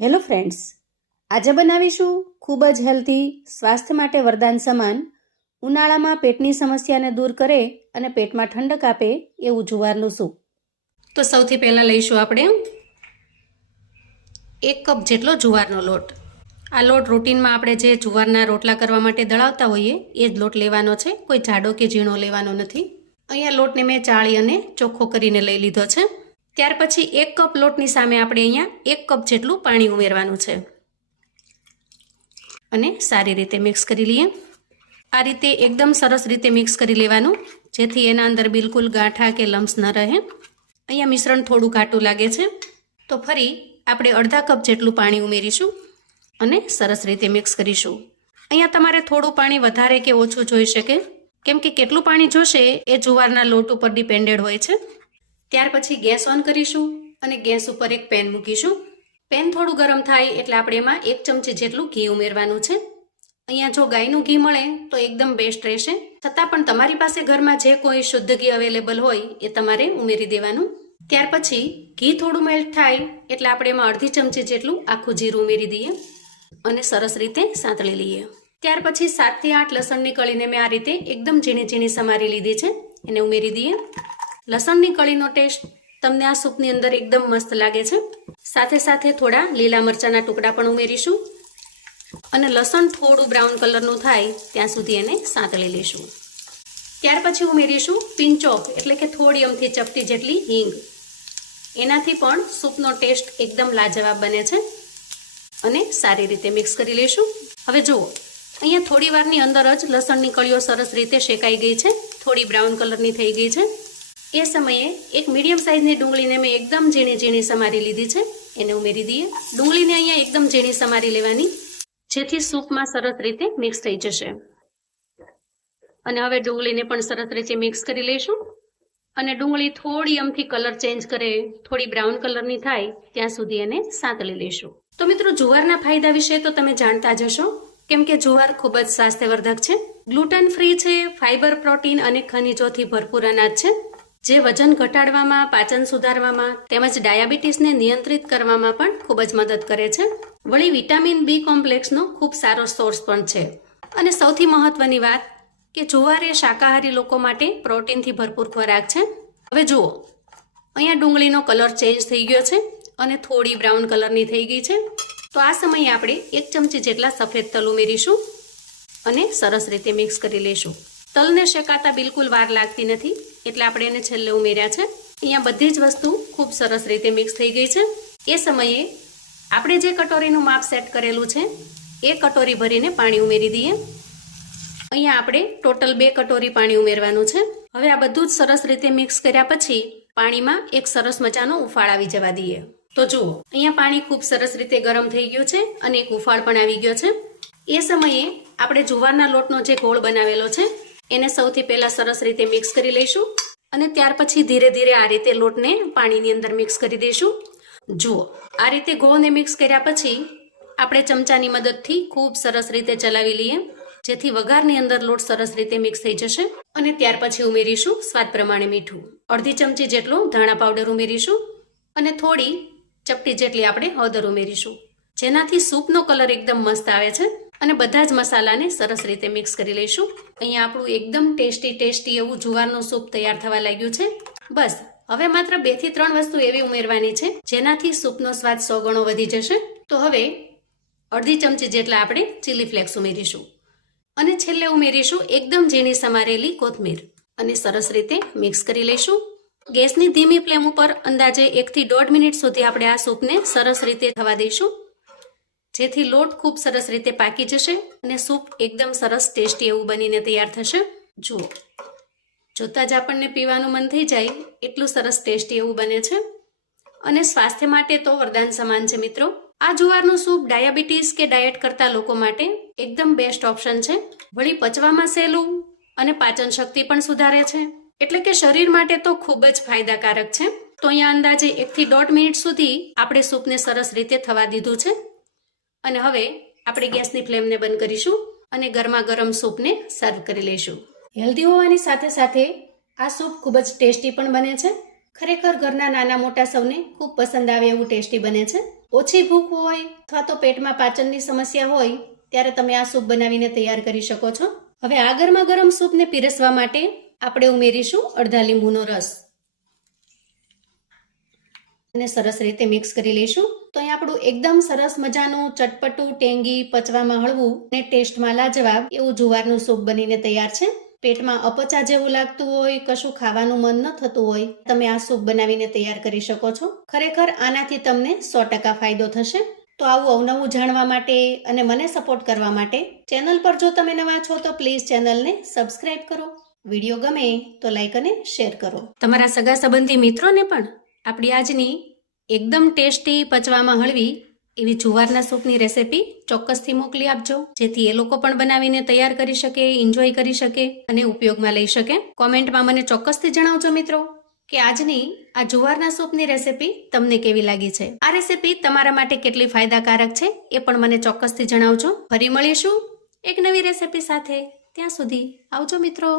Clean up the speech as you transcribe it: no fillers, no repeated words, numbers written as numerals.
Hello friends, આજે બનાવીશું ખૂબ જ હેલ્ધી, સ્વાસ્થ્ય માટે વરદાન સમાન, ઉનાળામાં પેટની સમસ્યાને દૂર કરે અને પેટમાં ઠંડક આપે એવું જુવારનું સૂપ. તો સૌથી પહેલાં લઈશું આપણે 1 કપ જેટલો જુવારનો લોટ. આ લોટ રૂટીનમાં આપણે જે જુવારના રોટલા કરવા માટે દળાવતા હોઈએ એ જ લોટ લેવાનો છે, કોઈ જાડો કે ઝીણો લેવાનો નથી. અહીંયા લોટને મેં ચાળી અને ચોખ્ખો કરીને લઈ લીધો છે. ત્યાર પછી 1 કપ લોટની સામે આપણે અહીંયા 1 કપ જેટલું પાણી ઉમેરવાનું છે અને સારી રીતે મિક્સ કરી લઈએ. આ રીતે એકદમ સરસ રીતે મિક્સ કરી લેવાનું, જેથી એના અંદર બિલકુલ ગાંઠા કે લમ્સ ન રહે. અહીંયા મિશ્રણ થોડું ઘાટું લાગે છે, તો ફરી આપણે અડધા કપ જેટલું પાણી ઉમેરીશું અને સરસ રીતે મિક્સ કરીશું. અહીંયા તમારે થોડું પાણી વધારે કે ઓછું જોઈ શકે, કેમ કે કેટલું પાણી જોશે એ જુવારના લોટ ઉપર ડિપેન્ડેડ હોય છે. ત્યાર પછી ગેસ ઓન કરીશું અને ગેસ ઉપર એક પેન મૂકીશું. પેન થોડું ગરમ થાય એટલે આપણે એમાં 1 ચમચી જેટલું ઘી ઉમેરવાનું છે. અહીંયા જો ગાયનું ઘી મળે તો એકદમ બેસ્ટ રહેશે, છતાં પણ તમારી પાસે ઘરમાં જે કોઈ શુદ્ધ ઘી અવેલેબલ હોય એ તમારે ઉમેરી દેવાનું. ત્યાર પછી ઘી થોડું મેલ્ટ થાય એટલે આપણે એમાં અડધી ચમચી જેટલું આખું જીરું ઉમેરી દઈએ અને સરસ રીતે સાંતળી લઈએ. ત્યાર પછી 7 થી 8 લસણની કળીને મેં આ રીતે એકદમ ઝીણી ઝીણી સમારી લીધી છે, એને ઉમેરી દઈએ. લસણની કળીનો ટેસ્ટ તમને આ સૂપની અંદર એકદમ મસ્ત લાગે છે. સાથે સાથે થોડા લીલા મરચાના ટુકડા પણ ઉમેરીશું અને લસણ થોડું બ્રાઉન કલરનું થાય ત્યાં સુધી એને સાંતળી લઈશું. ત્યાર પછી ઉમેરીશું પિંચ ઓફ એટલે કે થોડી અમથી ચપટી જેટલી હિંગ. એનાથી પણ સૂપનો ટેસ્ટ એકદમ લાજવાબ બને છે અને સારી રીતે મિક્સ કરી લઈશું. હવે જુઓ, અહીંયા થોડી વારની અંદર જ લસણની કળીઓ સરસ રીતે શેકાઈ ગઈ છે, થોડી બ્રાઉન કલરની થઈ ગઈ છે. એ સમયે એક મીડિયમ સાઇઝની ડુંગળીને મેં એકદમ ઝીણી ઝીણી સમારી લીધી છે, એને ઉમેરી દઈએ. ડુંગળીને અહીંયા એકદમ ઝીણી સમારી લેવાની, જેથી સૂપમાં સરસ રીતે મિક્સ થઈ જશે. અને હવે ડુંગળીને પણ સરસ રીતે મિક્સ કરી લઈશું અને ડુંગળી થોડી અમથી કલર ચેન્જ કરે, થોડી બ્રાઉન કલરની થાય ત્યાં સુધી એને સાંતળી લઈશું. તો મિત્રો, જુવારના ફાયદા વિશે તો તમે જાણતા જ હશો, કેમ કે જુવાર ખૂબ જ સ્વાસ્થ્યવર્ધક છે, ગ્લુટન ફ્રી છે, ફાઇબર, પ્રોટીન અને ખનિજોથી ભરપૂર અનાજ છે, જે વજન ઘટાડવામાં, પાચન સુધારવામાં તેમજ ડાયાબિટીસને નિયંત્રિત કરવામાં પણ ખૂબ જ મદદ કરે છે. વળી વિટામિન બી કોમ્પ્લેક્સનો ખૂબ સારો સોર્સ પણ છે. અને સૌથી મહત્વની વાત કે જુવાર એ શાકાહારી લોકો માટે પ્રોટીનથી ભરપૂર ખોરાક છે. હવે જુઓ, અહીંયા ડુંગળીનો કલર ચેન્જ થઈ ગયો છે અને થોડી બ્રાઉન કલરની થઈ ગઈ છે. તો આ સમયે આપણે 1 ચમચી જેટલા સફેદ તલ ઉમેરીશું અને સરસ રીતે મિક્સ કરી લઈશું. તલને શેકાતા બિલકુલ વાર લાગતી નથી, એટલે આપણે એને છેલ્લે ઉમેર્યા છે. અહીંયા બધી જ વસ્તુ ખૂબ સરસ રીતે મિક્સ થઈ ગઈ છે. એ સમયે આપણે જે કટોરીનું માપ સેટ કરેલું છે એ કટોરી ભરીને પાણી ઉમેરી દઈએ. અહીંયા આપણે ટોટલ 2 કટોરી પાણી ઉમેરવાનું છે. હવે આ બધું જ સરસ રીતે મિક્સ કર્યા પછી પાણીમાં એક સરસ મજાનો ઉફાળ આવી જવા દઈએ. તો જુઓ, અહીંયા પાણી ખૂબ સરસ રીતે ગરમ થઈ ગયું છે અને એક ઉફાળ પણ આવી ગયો છે. એ સમયે આપણે જુવારના લોટનો જે ગોળ બનાવેલો છે એને સૌથી પહેલા સરસ રીતે મિક્સ કરી લઈશું અને ત્યાર પછી ધીરે ધીરે આ રીતે લોટને પાણીની અંદર મિક્સ કરી દઈશું. જુઓ, આ રીતે ગોળને મિક્સ કર્યા પછી આપણે ચમચાની મદદથી ખૂબ સરસ રીતે ચલાવી લઈએ, જેથી વઘારની અંદર લોટ સરસ રીતે મિક્સ થઈ જશે. અને ત્યાર પછી ઉમેરીશું સ્વાદ પ્રમાણે મીઠું, અડધી ચમચી જેટલું ધાણા પાવડર ઉમેરીશું અને થોડી ચપટી જેટલી આપણે હળદર ઉમેરીશું, જેનાથી સૂપનો કલર એકદમ મસ્ત આવે છે. અને બધા જ મસાલાને સરસ રીતે મિક્સ કરી લઈશું. અહીંયા આપણું એકદમ ટેસ્ટી એવું જુવારનું સૂપ તૈયાર થવા લાગ્યું છે. બસ હવે માત્ર 2 થી 3 વસ્તુ એવી ઉમેરવાની છે જેનાથી સૂપનો સ્વાદ 100 ગણો વધી જશે. તો હવે અડધી ચમચી જેટલા આપણે ચીલી ફ્લેક્સ ઉમેરીશું અને છેલ્લે ઉમેરીશું એકદમ ઝીણી સમારેલી કોથમીર અને સરસ રીતે મિક્સ કરી લઈશું. ગેસની ધીમી ફ્લેમ ઉપર અંદાજે 1 થી 1.5 મિનિટ સુધી આપણે આ સૂપને સરસ રીતે થવા દઈશું, જેથી લોટ ખૂબ સરસ રીતે પાકી જશે અને સૂપ એકદમ સરસ ટેસ્ટી એવું બનીને તૈયાર થશે. જુઓ, જોતાં જ આપણને પીવાનું મન થઈ જાય એટલું સરસ ટેસ્ટી એવું બને છે અને સ્વાસ્થ્ય માટે તો વરદાન સમાન છે મિત્રો. આ જુવારનું સૂપ ડાયાબિટીસ કે ડાયટ કરતા લોકો માટે એકદમ બેસ્ટ ઓપ્શન છે. વળી પચવામાં સહેલું અને પાચન શક્તિ પણ સુધારે છે, એટલે કે શરીર માટે તો ખૂબ જ ફાયદાકારક છે. તો અહીંયા અંદાજે 1 થી 1.5 મિનિટ સુધી આપણે સૂપને સરસ રીતે થવા દીધું છે અને હવે આપણે ગેસની ફ્લેમને બંધ કરીશું અને ગરમા ગરમ સૂપને સર્વ કરી લઈશું. હેલ્ધી હોવાની સાથે સાથે આ સૂપ ખૂબ જ ટેસ્ટી પણ બને છે ખરેખર ઘરના નાના મોટા સૌને ખૂબ પસંદ આવે એવું ટેસ્ટી બને છે. ઓછી ભૂખ હોય અથવા તો પેટમાં પાચનની સમસ્યા હોય ત્યારે તમે આ સૂપ બનાવીને તૈયાર કરી શકો છો. હવે આ ગરમા ગરમ સૂપને પીરસવા માટે આપણે ઉમેરીશું અડધા લીંબુનો રસ અને સરસ રીતે મિક્સ કરી લઈશું. તો અહીં આપણું એકદમ સરસ મજાનું ચટપટું, ટેંગી, પચવામાં હળવું અને ટેસ્ટમાં લાજવાબ એવું જુવારનું સૂપ બનીને તૈયાર છે. પેટમાં અપચા જેવું લાગતું હોય, કશું ખાવાનું મન ન થતું હોય, તમે આ સૂપ બનાવીને તૈયાર કરી શકો છો. ખરેખર આનાથી તમને 100% ફાયદો થશે. તો આવું અવનવું જાણવા માટે અને મને સપોર્ટ કરવા માટે ચેનલ પર જો તમે નવા છો તો પ્લીઝ ચેનલને સબસ્ક્રાઇબ કરો. વિડીયો ગમે તો લાઈક અને શેર કરો. તમારા સગા સંબંધી મિત્રોને પણ આપણી આજની એકદમ ટેસ્ટી, પચવામાં હળવી એવી જુવારના સૂપની રેસિપી ચોક્કસથી મોકલી આપજો, જેથી એ લોકો પણ બનાવીને તૈયાર કરી શકે, એન્જોય કરી શકે અને ઉપયોગમાં લઈ શકે. કોમેન્ટમાં મને ચોક્કસથી જણાવજો મિત્રો કે આજની આ જુવારના સૂપની રેસિપી તમને કેવી લાગી છે. આ રેસિપી તમારા માટે કેટલી ફાયદાકારક છે એ પણ મને ચોક્કસથી જણાવજો. ફરી મળીશું એક નવી રેસિપી સાથે. ત્યાં સુધી આવજો મિત્રો.